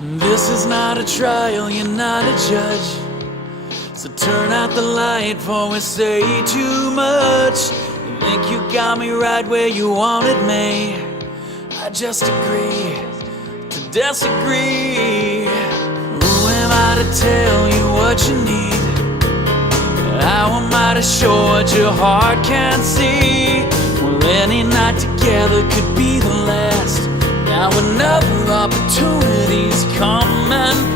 This is not a trial, you're not a judge. So turn out the light before we say too much. You think you got me right where you wanted me. I just agree to disagree. Who am I to tell you what you need? How am I to show what your heart can't see? Well, any night together could be the last. Now another opportunity's come and